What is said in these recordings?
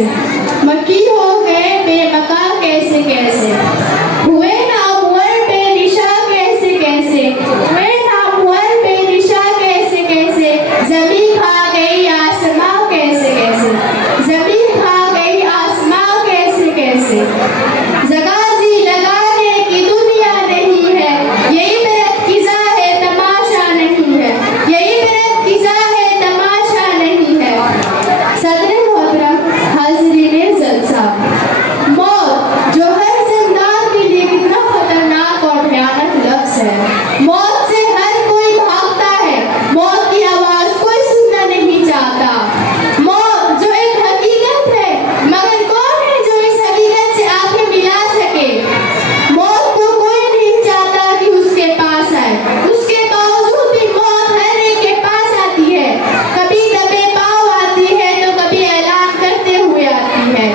कैसे, मक्खी हो गए बेमका कैसे कैसे, हुए नामुअर बेनिशा कैसे कैसे, हुए नामुअर बेनिशा कैसे कैसे, ज़मीं खा गई आसमां कैसे कैसे, ज़मीं खा गई आसमां कैसे कैसे, ज़गाज़ी लगाने की दुनिया नहीं है, यही बेरत किज़ा है तमाशा नहीं है, यही बेरत किज़ा है तमाशा नहीं है। सदर मोहतरम हाज़रीने जलसा, मौत जो हर जिंदान के लिए कितना खतरनाक और भयानक लफ्ज़ है। मौत से हर कोई भागता है, मौत की आवाज़ कोई सुनना नहीं चाहता। मौत जो एक हकीकत है, मगर कौन है जो इस हकीकत से आंखें मिला सके। मौत को कोई नहीं चाहता कि उसके पास आए, उसके बावजूद भी मौत हर एक के पास आती है। कभी दबे पाँव आती है तो कभी ऐलान करते हुए आती है।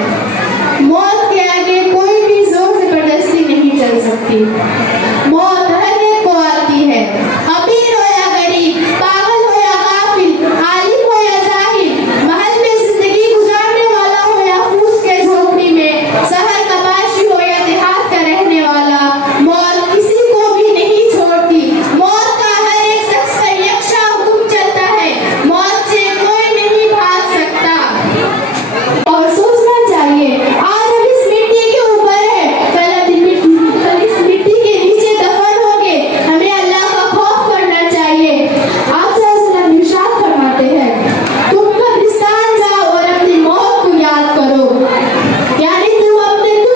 मौत के आगे कोई भी जोर जबरदस्ती नहीं चल सकती। मौत हर एक को आती है, अमीर हो या गरीब, पागल हो या गाफिल, आलिम हो या जाहिल, महल में जिंदगी गुजारने वाला हो या फूस के झोपड़ी में, शहर का बाशी हो या देहात का रहने वाला, मौत किसी को भी नहीं छोड़ती। मौत का हर एक शख्स पर यकसा हुक्म चलता है, मौत से कोई नहीं भाग सकता। और सोचना चाहिए, आज हम इस मिट्टी के ऊपर है, कल इस मिट्टी के नीचे दफन होंगे। हमें अल्लाह का खौफ करना चाहिए। आप सल्लल्लाहु इरशाद फरमाते हैं, तुम कब्रिस्तान जाओ और अपनी मौत को याद करो, यानी तुम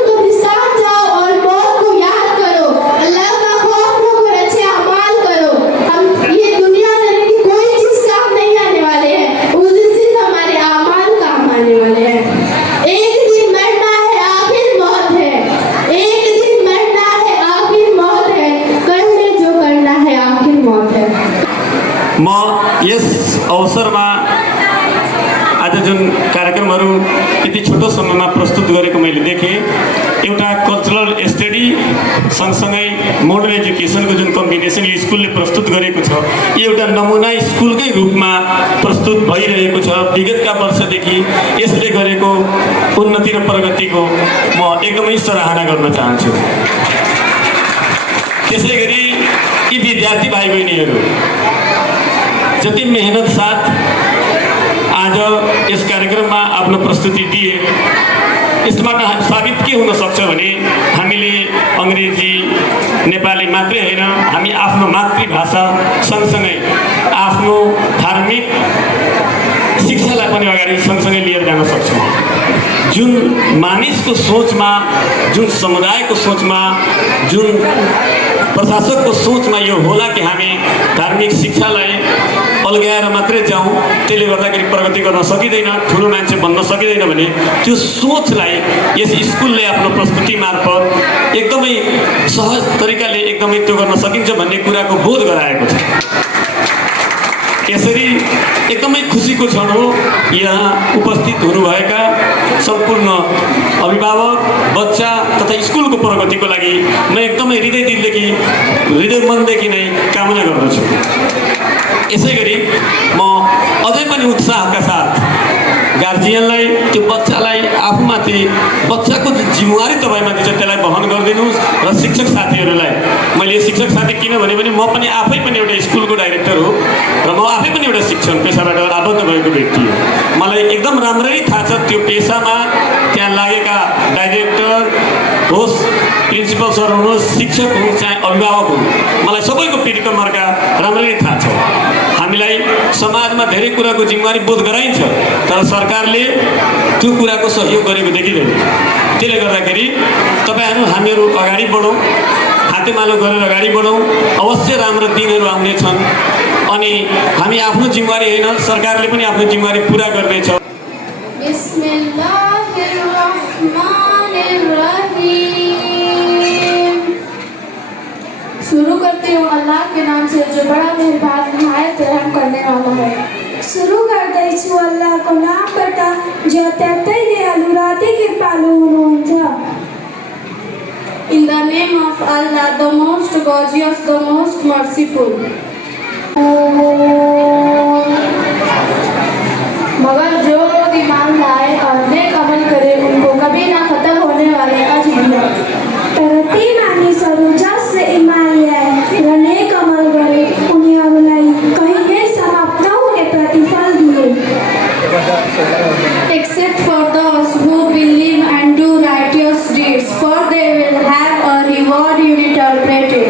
कब्रिस्तान जाओ और मौत को याद करो, अल्लाह का खौफ रखो और अच्छे अमाल करो। हम ये दुनिया में कोई चीज काम नहीं आने वाले हैं, उस दिन सिर्फ हमारे अमाल काम आने वाले हैं। एक दिन मरना है, आखिर मौत है, एक दिन मरना है, आखिर मौत है, करने जो करना है आखिर मौत है। म यस अवसरमा आज जुन कार्यक्रमहरू यति छोटो समयमा प्रस्तुत गरेको मैले देखेँ। एउटा कल्चरल स्टडी सँगसँगै मोडर्न एजुकेसनको जुन कम्बिनेसन यो स्कुलले प्रस्तुत गरेको छ, यो एउटा नमुना स्कुलकै रूपमा प्रस्तुत भइरहेको छ। विगतका वर्षदेखि यसले गरेको उन्नति र प्रगतिको म एकदमै सराहना गर्न चाहन्छु। त्यसै गरी यी विद्यार्थी भाइ बहिनीहरू जति मेहनत साथ आज यस कार्यक्रममा आफ्नो प्रस्तुति दिए, यसबाट साबित के हुन सक्छ भने हामीले अङ्ग्रेजी नेपाली मात्रै होइन, हामी आफ्नो मातृभाषा सँगसँगै आफ्नो धार्मिक शिक्षालाई पनि अगाडि सँगसँगै लिएर जान सक्छौँ। जुन मानिसको सोचमा, जुन समुदायको सोचमा, जुन प्रशासकको सोचमा यो होला कि हामी धार्मिक शिक्षालाई अल्गाएर मात्रै जाउँ, त्यसले गर्दाखेरि प्रगति गर्न सकिँदैन, ठुलो मान्छे बन्न सकिँदैन भने त्यो सोचलाई यस स्कुलले आफ्नो प्रस्तुति मार्फत एकदमै सहज तरिकाले एकदमै त्यो गर्न सकिन्छ भन्ने कुराको बोध गराएको छ। यसरी एकदमै खुसीको क्षण हो यहाँ उपस्थित हुनुभएका सम्पूर्ण अभिभावक, बच्चा तथा स्कुलको प्रगतिको लागि म एकदमै हृदय मनदेखि नै कामना गर्दछु। यसै गरी म अझै पनि उत्साहका साथ गार्जियनलाई, त्यो बच्चालाई आफूमाथि बच्चाको जिम्मेवारी तपाईँमाथि छ त्यसलाई वहन गरिदिनुहोस्। र शिक्षक साथीहरूलाई मैले शिक्षक साथी किन भने म पनि आफै पनि एउटा स्कुलको डाइरेक्टर हो र म आफै पनि एउटा शिक्षण पेसाबाट आबद्ध भएको व्यक्ति हो। मलाई एकदम राम्ररी थाहा छ त्यो पेसामा त्यहाँ लागेका डाइरेक्टर होस्, प्रिन्सिपल सर हुनुहोस्, शिक्षक होस्, चाहे अभिभावक हुन्, मलाई सबैको पिरिकमर्का राम्ररी थाहा छ। हामीलाई समाजमा धेरै कुराको जिम्मेवारी बोध गराइन्छ, तर सरकारले त्यो कुराको सहयोग गरेको देखिँदैन। त्यसले गर्दाखेरि तपाईँहरू हामीहरू अगाडि बढौँ, हातेमालो गरेर अगाडि बढौँ। अवश्य राम्रो दिनहरू आउनेछन् अनि हामी आफ्नो जिम्मेवारी होइन, सरकारले पनि आफ्नो जिम्मेवारी पुरा गर्नेछ। शुरू करती हूँ अल्लाह के नाम से जो बड़ा मेहरबान निहायत रहम करने वाला है। शुरू कर दै छु अल्लाहको नामबाट जो अत्यन्तै दयालु र अति कृपालु हुनुहुन्छ। In the name of Allah, the most gorgeous, the most merciful. मगर जो ईमान लाए और नेक अमल except for those who believe and do righteous deeds, for they will have a reward unitolerated.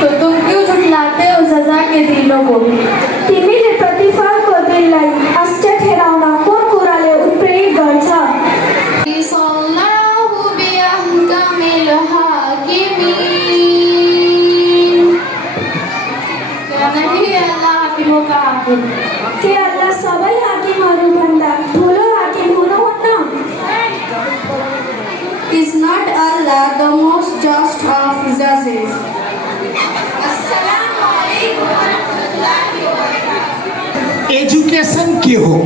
तो तुम क्यों झुठलाते हो सजा के दिनों को? तिमीले प्रतिफलको दिनलाई अष्ट ठहराउन कुन कुराले उत्प्रेरित गर्छ? सल्लाहु बिअहकामिल हाकिमीन क्या नहीं अल्लाह हाकिमों का हाकिम? के अल्लाह सबै हाकिमहरूभन्दा ठुलो हाकिम हुनुहुन्न? Is not Allah the most just of judges? अस्सलामु अलैकुम वरहमतुल्लाहि वबरकातुहू। एजुकेसन के हो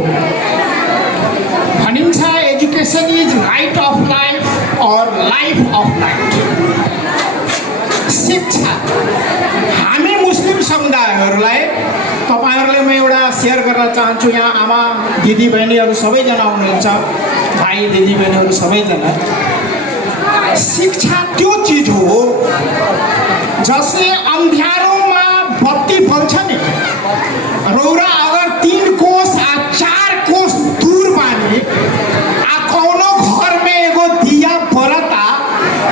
भनिन्छ education is right of life और लाइफ अफ लाइफ। शिक्षा हामी मुस्लिम समुदायहरूलाई तपाईँहरूले म एउटा सेयर गर्न चाहन्छु। यहाँ आमा दिदीबहिनीहरू सबैजना हुनुहुन्छ, भाइ दिदीबहिनीहरू सबैजना। शिक्षा त्यो चिज हो जसले अन्ध्यारोमा बत्ती बल्छ नि, रौरा अगर 3 कोस आ 4 कोस दूर बानी आ कौनो घर में एगो दिया बरता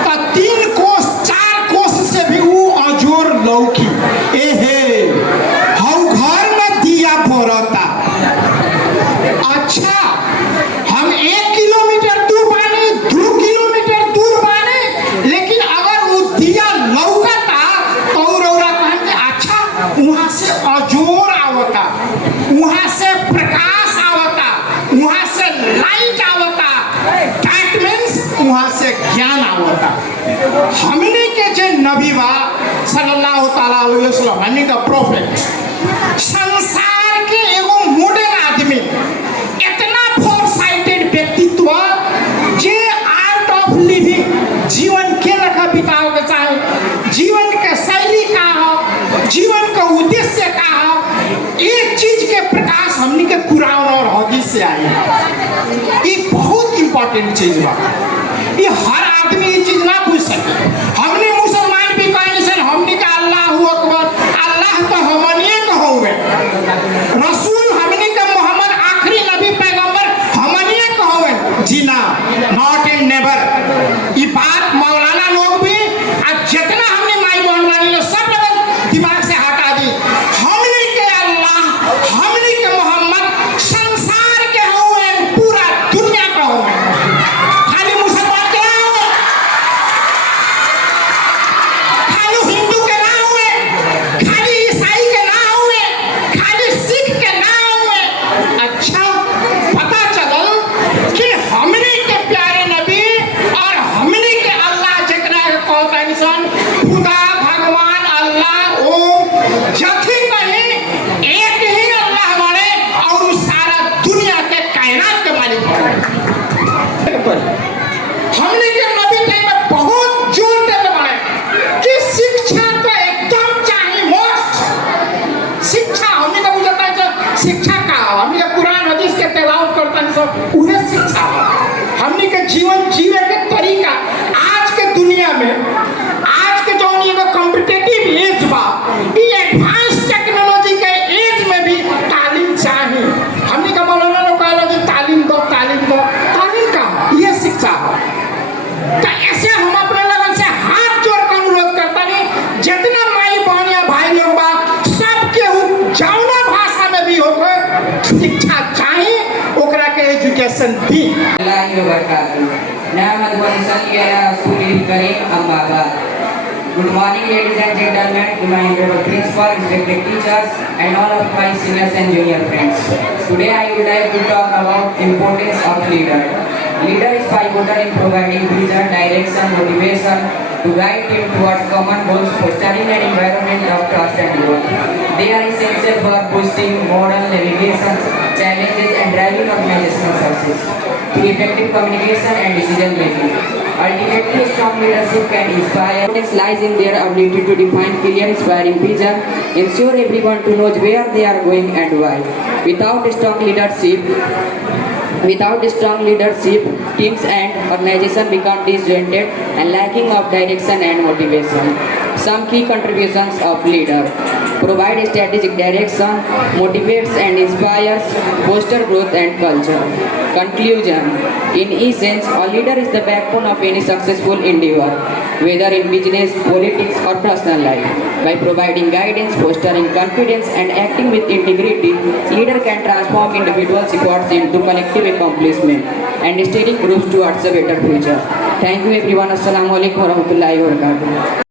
तो 3 कोस 4 कोस से भी वो अजोर लौकी एहे हौ घर में दिया बरता। अच्छा हम 1 किलोमीटर दूर बानी 2 किलोमीटर दूर बानी, लेकिन अगर वो दिया लौकता तो रौरा कहेंगे अच्छा वहाँ से अजोर आवता, वहाँ से प्रकाश आवता, वहाँ से लाइट आवता, दैट मीन्स वहाँ से ज्ञान आवता। हमने के जे नबी बा सल्लल्लाहु ताला अलैहि वसल्लम हमने का प्रोफेट संसार के एगो मॉडल आदमी, इतना फोरसाइटेड व्यक्तित्व जे आर्ट ऑफ लिविंग जीवन के लखा बिताओ के चाहे, जीवन के शैली का हो, जीवन का उद्देश्य का हो, एक चीज के प्रकाश हमनी के कुरान और हदीस से आई। ये बहुत इंपॉर्टेंट चीज बा, ये हर आदमी ये चीज ना पूछ सके। हमने मुसलमान भी कहेंगे सर हमने का अल्लाह अकबर, अल्लाह तो हमनिए कहोगे, रसूल हमने का मोहम्मद आखिरी नबी पैगंबर हमनिए कहोगे जी ना, नॉट इन नेवर। ये बात मौलाना लोग भी आज जितना हमने माई बहन वाली लोग सब लोग दिमाग से हटा दी। हमने के अल्लाह हमने के मोहम्मद संसार के हुए, पूरा दुनिया का हुए, खाली मुसलमान के ना हुए, खाली हिंदू के ना हुए, खाली ईसाई के ना हुए, खाली सिख के ना हुए। अच्छा पता चलल कि हमने के प्यारे नबी और हमने के अल्लाह जकरा कहता इंसान खुदा भगवान अल्लाह ओम जथी कहीं एक ही अल्लाह माने और सारा दुनिया के कायनात के मालिक है। हमने के नबी टाइम में बहुत जोर देते बने कि शिक्षा तो एकदम चाहिए मोस्ट। शिक्षा हमने का बुझाता है शिक्षा का हमने का कुरान हदीस के तिलावत करता है सब उन्हें शिक्षा हो। हमने के जीवन जीने के तरीका आज के दुनिया में आज के जो ये कॉम्पिटिटिव एज बा, ये एडवांस टेक्नोलॉजी के एज में भी तालीम चाहिए। हमने का मौलाना लोग कह रहे हैं तालीम दो तालीम दो, तालीम का ये शिक्षा हो। तो ऐसे हम अपने लगन से हाथ जोड़ कर अनुरोध करता नहीं, जितना माई बहन या भाई लोग बा सबके जौना भाषा में भी होकर शिक्षा चाहिए, ओकरा के education the. Good morning, ladies and gentlemen, to my honorable principal, respected teachers, and all of my seniors and junior friends. Today, I would like to talk about importance of leader. Leader is pivotal in providing vision, direction, motivation to guide him towards common goals, fostering an environment of trust and growth. They are essential for boosting moral navigation, challenges, and driving organizational success through effective communication and decision making. Ultimately, strong leadership can inspire. It lies in their ability to define clear, inspiring vision, ensure everyone to know where they are going and why. Without strong leadership, teams and organizations become disjointed and lacking of direction and motivation. Some key contributions of leader: provide strategic direction, motivates and inspires, foster growth and culture. Conclusion: in essence, a leader is the backbone of any successful endeavor, whether in business, politics, or personal life. By providing guidance, fostering confidence, and acting with integrity, leader can transform individual efforts into collective accomplishment and steering groups towards a better future. Thank you everyone. Assalamu alaikum warahmatullahi wabarakatuh.